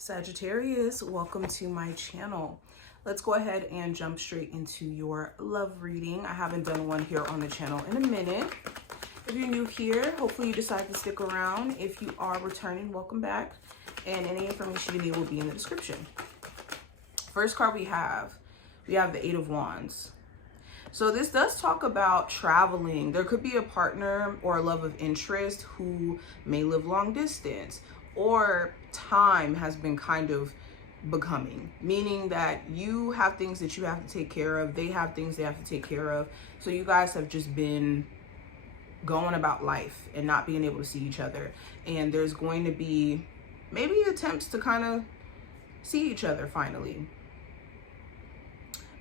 Sagittarius, welcome to my channel. Let's go ahead and jump straight into your love reading. I haven't done one here on the channel in a minute. If you're new here, hopefully you decide to stick around. If you are returning, welcome back. And any information you need will be in the description. First card we have the Eight of Wands. So this does talk about traveling. There could be a partner or a love of interest who may live long distance, or time has been kind of becoming, meaning that you have things that you have to take care of, they have things they have to take care of. So you guys have just been going about life and not being able to see each other. And there's going to be maybe attempts to kind of see each other finally.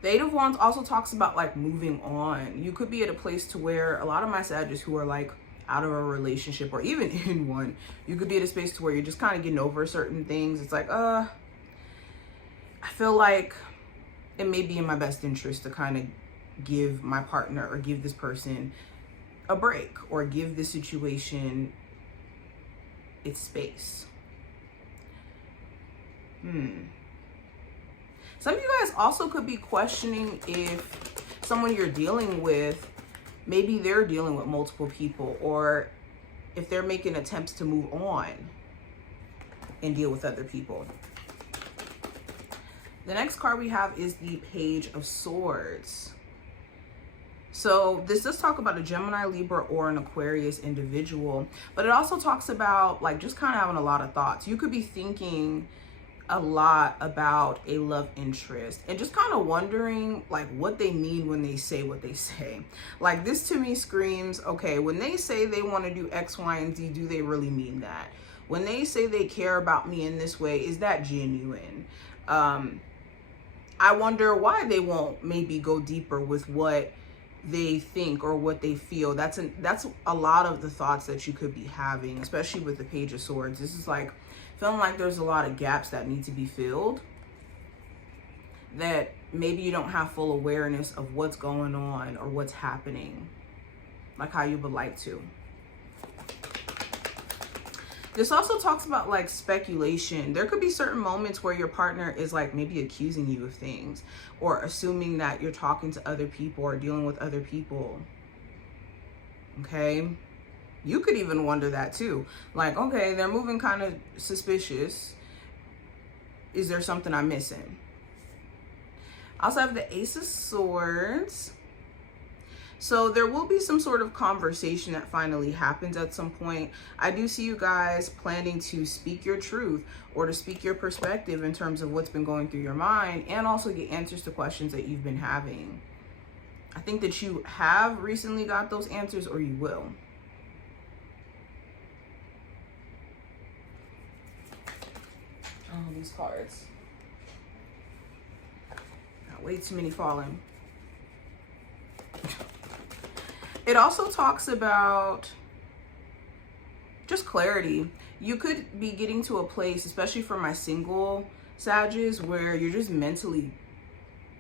The Eight of Wands also talks about like moving on. You could be at a place to where a lot of my Sagittarius who are like out of a relationship or even in one, you could be at a space to where you're just kind of getting over certain things. It's like, I feel like it may be in my best interest to kind of give my partner or give this person a break or give this situation its space. Some of you guys also could be questioning if someone you're dealing with, maybe they're dealing with multiple people, or if they're making attempts to move on and deal with other people. The next card we have is the Page of Swords. So this does talk about a Gemini, Libra, or an Aquarius individual, but it also talks about like just kind of having a lot of thoughts. You could be thinking a lot about a love interest and just kind of wondering like what they mean when they say what they say. Like this to me screams, okay, when they say they want to do X, Y, and Z, do they really mean that? When they say they care about me in this way, is that genuine? I wonder why they won't maybe go deeper with what they think or what they feel. That's a lot of the thoughts that you could be having, especially with the Page of Swords. This is like feeling like there's a lot of gaps that need to be filled, that maybe you don't have full awareness of what's going on or what's happening, like how you would like to. This also talks about like speculation. There could be certain moments where your partner is like maybe accusing you of things or assuming that you're talking to other people or dealing with other people. Okay? You could even wonder that too. Like, okay, they're moving kind of suspicious. Is there something I'm missing? I also have the Ace of Swords. So there will be some sort of conversation that finally happens at some point. I do see you guys planning to speak your truth or to speak your perspective in terms of what's been going through your mind, and also get answers to questions that you've been having. I think that you have recently got those answers, or you will. Oh, these cards. Got way too many falling. It also talks about just clarity. You could be getting to a place, especially for my single Sagittarius, where you're just mentally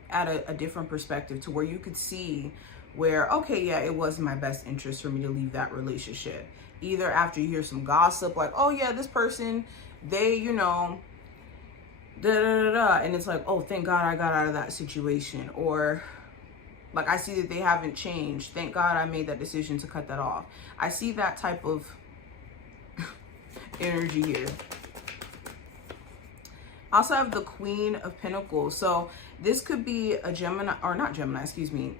at a different perspective, to where you could see where, okay, yeah, it was in my best interest for me to leave that relationship. Either after you hear some gossip, like, oh yeah, this person, they, you know, and it's like, oh, thank God I got out of that situation. Or like, I see that they haven't changed. Thank God I made that decision to cut that off. I see that type of energy here. I also have the Queen of Pentacles. So this could be a Gemini, or not Gemini, excuse me,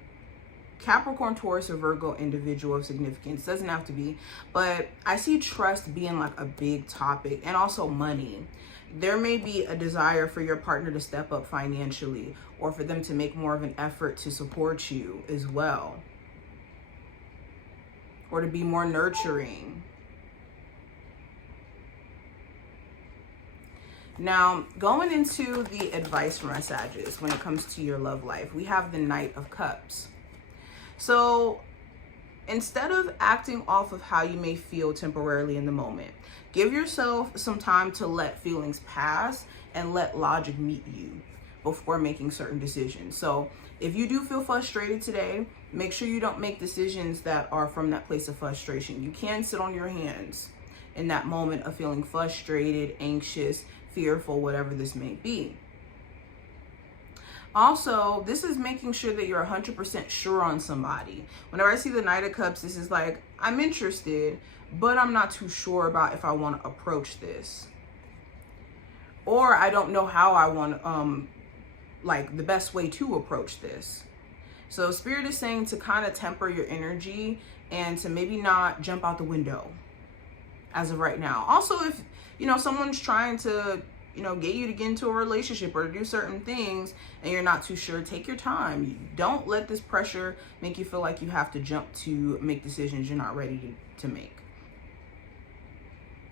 Capricorn, Taurus, or Virgo individual of significance. Doesn't have to be, but I see trust being like a big topic, and also money. There may be a desire for your partner to step up financially, or for them to make more of an effort to support you as well, or to be more nurturing. Now, going into the advice from my Sagittarius when it comes to your love life, we have the Knight of Cups. So instead of acting off of how you may feel temporarily in the moment, give yourself some time to let feelings pass and let logic meet you before making certain decisions. So if you do feel frustrated today, make sure you don't make decisions that are from that place of frustration. You can sit on your hands in that moment of feeling frustrated, anxious, fearful, whatever this may be. Also, this is making sure that you're 100% sure on somebody. Whenever I see the Knight of Cups, this is like, I'm interested, but I'm not too sure about if I want to approach this. Or I don't know how I want, like the best way to approach this. So Spirit is saying to kind of temper your energy and to maybe not jump out the window as of right now. Also, if, you know, someone's trying to, you know, get you to get into a relationship or to do certain things and you're not too sure, take your time. Don't let this pressure make you feel like you have to jump to make decisions you're not ready to make.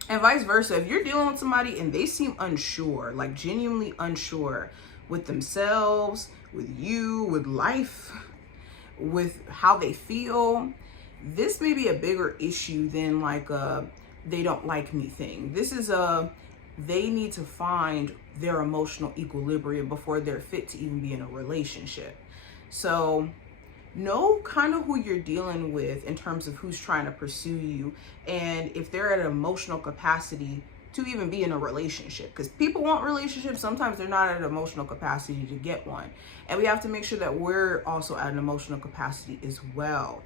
And vice versa, if you're dealing with somebody and they seem unsure, like genuinely unsure with themselves, with you, with life, with how they feel, this may be a bigger issue than like a they don't like me thing. This is a they need to find their emotional equilibrium before they're fit to even be in a relationship. So know kind of who you're dealing with in terms of who's trying to pursue you and if they're at an emotional capacity to even be in a relationship, because people want relationships. Sometimes they're not at an emotional capacity to get one, and we have to make sure that we're also at an emotional capacity as well.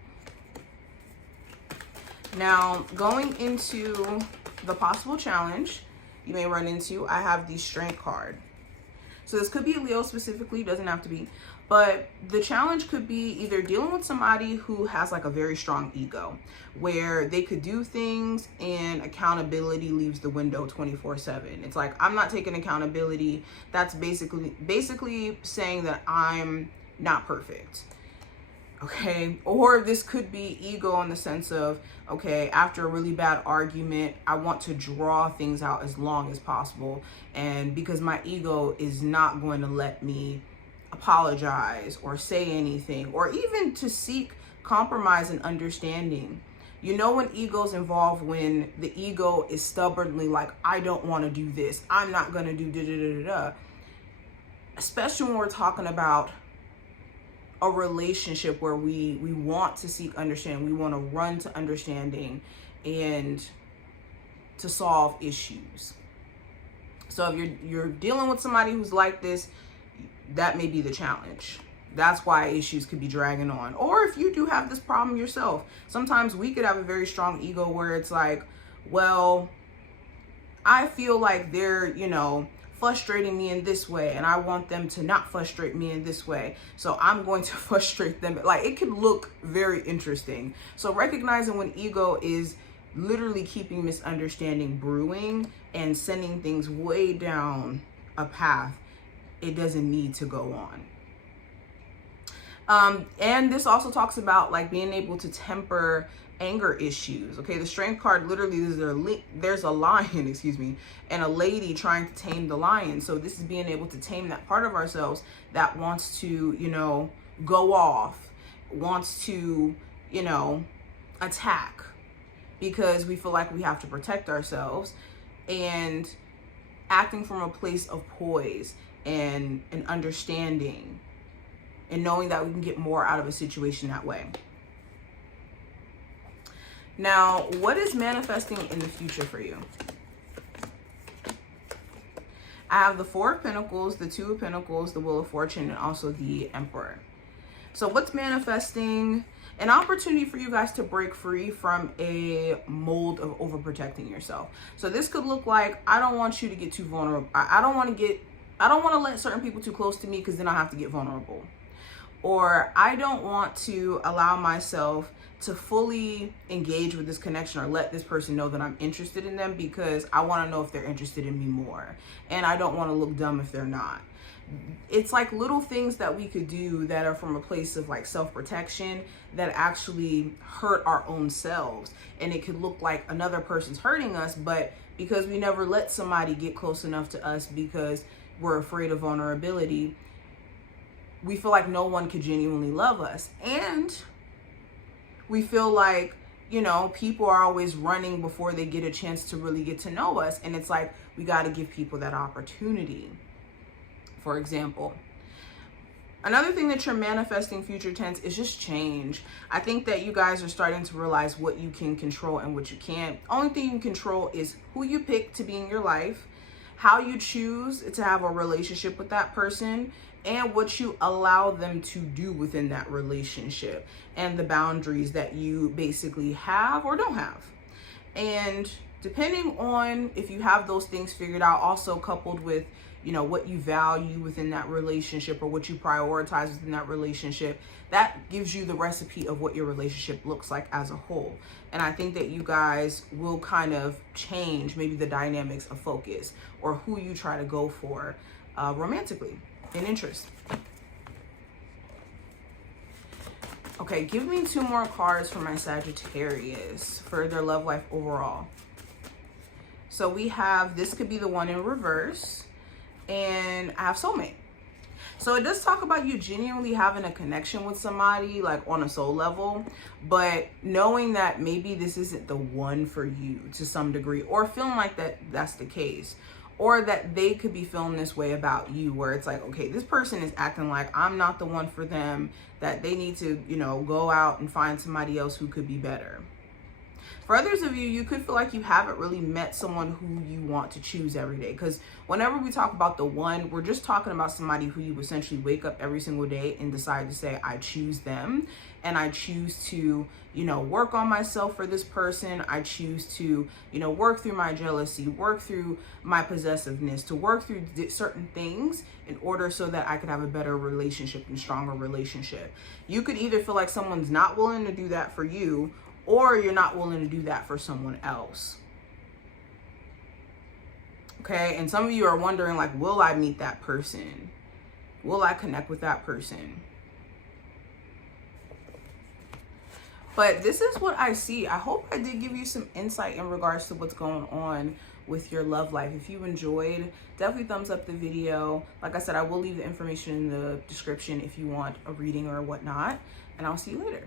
Now, going into the possible challenge you may run into, I have the Strength card. So this could be a Leo specifically, doesn't have to be, but the challenge could be either dealing with somebody who has like a very strong ego, where they could do things and accountability leaves the window 24/7. It's like, I'm not taking accountability. That's basically saying that I'm not perfect. Okay, or this could be ego in the sense of, okay, after a really bad argument, I want to draw things out as long as possible. And because my ego is not going to let me apologize or say anything, or even to seek compromise and understanding. You know when ego's involved, when the ego is stubbornly like, I don't want to do this, I'm not going to do da-da-da-da-da. Especially when we're talking about a relationship where we want to seek understanding, we want to run to understanding and to solve issues. So if you're dealing with somebody who's like this, that may be the challenge. That's why issues could be dragging on. Or if you do have this problem yourself, sometimes we could have a very strong ego where it's like, well, I feel like they're, you know, frustrating me in this way and I want them to not frustrate me in this way, so I'm going to frustrate them. Like, it could look very interesting. So recognizing when ego is literally keeping misunderstanding brewing and sending things way down a path it doesn't need to go on. And this also talks about like being able to temper anger issues. Okay, the Strength card, literally there's a lion, excuse me, and a lady trying to tame the lion. So this is being able to tame that part of ourselves that wants to, you know, go off, wants to, you know, attack, because we feel like we have to protect ourselves, and acting from a place of poise and an understanding and knowing that we can get more out of a situation that way. Now, what is manifesting in the future for you? I have the Four of Pentacles, the Two of Pentacles, the Wheel of Fortune, and also the Emperor. So what's manifesting? An opportunity for you guys to break free from a mold of overprotecting yourself. So this could look like, I don't want you to get too vulnerable. I don't want to let certain people too close to me because then I have to get vulnerable. Or I don't want to allow myself to fully engage with this connection or let this person know that I'm interested in them, because I want to know if they're interested in me more. And I don't want to look dumb if they're not. It's like little things that we could do that are from a place of like self-protection that actually hurt our own selves. And it could look like another person's hurting us, but because we never let somebody get close enough to us because we're afraid of vulnerability, we feel like no one could genuinely love us. And we feel like, you know, people are always running before they get a chance to really get to know us. And it's like, we got to give people that opportunity. For example, another thing that you're manifesting, future tense, is just change. I think that you guys are starting to realize what you can control and what you can't. Only thing you can control is who you pick to be in your life, how you choose to have a relationship with that person, and what you allow them to do within that relationship, and the boundaries that you basically have or don't have. And depending on if you have those things figured out, also coupled with, you know, what you value within that relationship or what you prioritize within that relationship, that gives you the recipe of what your relationship looks like as a whole. And I think that you guys will kind of change maybe the dynamics of focus or who you try to go for romantically in interest. Okay, give me 2 more cards for my Sagittarius for their love life overall. So we have, this could be the one in reverse, and I have soulmate. So it does talk about you genuinely having a connection with somebody, like on a soul level, but knowing that maybe this isn't the one for you to some degree, or feeling like that's the case, or that they could be feeling this way about you, where it's like, okay, this person is acting like I'm not the one for them, that they need to, you know, go out and find somebody else who could be better. For others of you, you could feel like you haven't really met someone who you want to choose every day. Because whenever we talk about the one, we're just talking about somebody who you essentially wake up every single day and decide to say, I choose them. And I choose to, you know, work on myself for this person. I choose to, you know, work through my jealousy, work through my possessiveness, to work through certain things in order so that I could have a better relationship and stronger relationship. You could either feel like someone's not willing to do that for you, or you're not willing to do that for someone else. Okay, and some of you are wondering, like, will I meet that person? Will I connect with that person? But this is what I see. I hope I did give you some insight in regards to what's going on with your love life. If you enjoyed, definitely thumbs up the video. Like I said, I will leave the information in the description if you want a reading or whatnot. And I'll see you later.